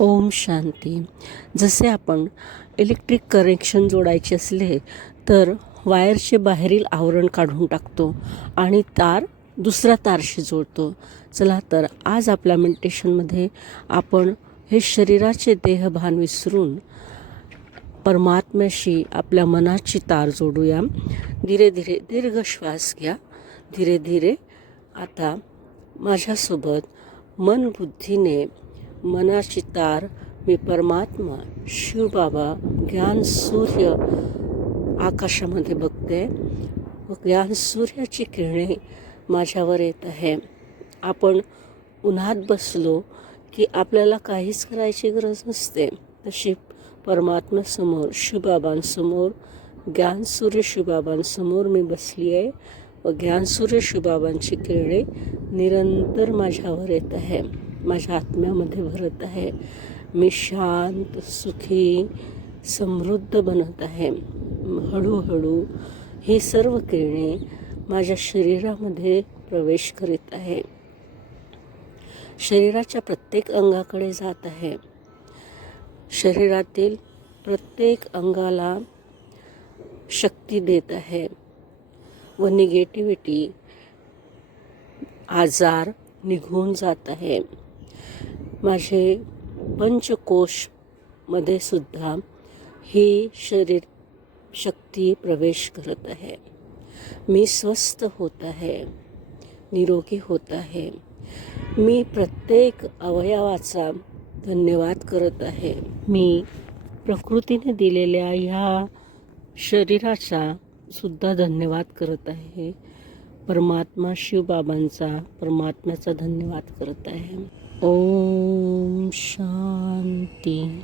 ओम शांती. जसे आपण electric connection जोडायचे असले तर वायरचे बाहेरील आवरण काढून टाकतो आणि तार दुसऱ्या तारशी जोडतो. चला तर आज आपल्या मेडिटेशनमध्ये आपण हे शरीराचे देहभान विसरून परमात्म्याशी आपल्या मनाची तार जोडूया. धीरे धीरे दीर्घ श्वास घ्या. धीरे धीरे आता माझ्यासोबत मन बुद्धीने मनाची तार मी परमात्मा शिवबाबा ज्ञान सूर्य आकाशामध्ये बघते व ज्ञान सूर्याची किरणे माझ्यावर येत आहे. आपण उन्हात बसलो की आपल्याला काहीच करायची गरज नसते. तशी परमात्म्यासमोर शिवबाबांसमोर ज्ञानसूर्य शिवबाबांसमोर मी बसली आहे व ज्ञानसूर्य शिवबाबांची किरणे निरंतर माझ्यावर येत आहे, माझ्या आत्म्यामध्ये भरत आहे. मी शांत सुखी समृद्ध बनत आहे. हळूहळू ही सर्व किरणे माझ्या शरीरामध्ये प्रवेश करीत आहे, शरीराच्या प्रत्येक अंगाकडे जात आहे. शरीरातील प्रत्येक अंगाला शक्ती देत आहे व निगेटिव्हिटी आजार निघून जात आहे. माझे पंचकोशमध्ये सुद्धा ही शरीर शक्ती प्रवेश करत आहे. मी स्वस्थ होत आहे, निरोगी होत आहे. मी प्रत्येक अवयवाचा धन्यवाद करत आहे. मी प्रकृतीने दिलेल्या ह्या शरीराचा सुद्धा धन्यवाद करत आहे. परमात्मा शिवबाबांचा परमात्म्याचा धन्यवाद करत आहे. ओम शांती.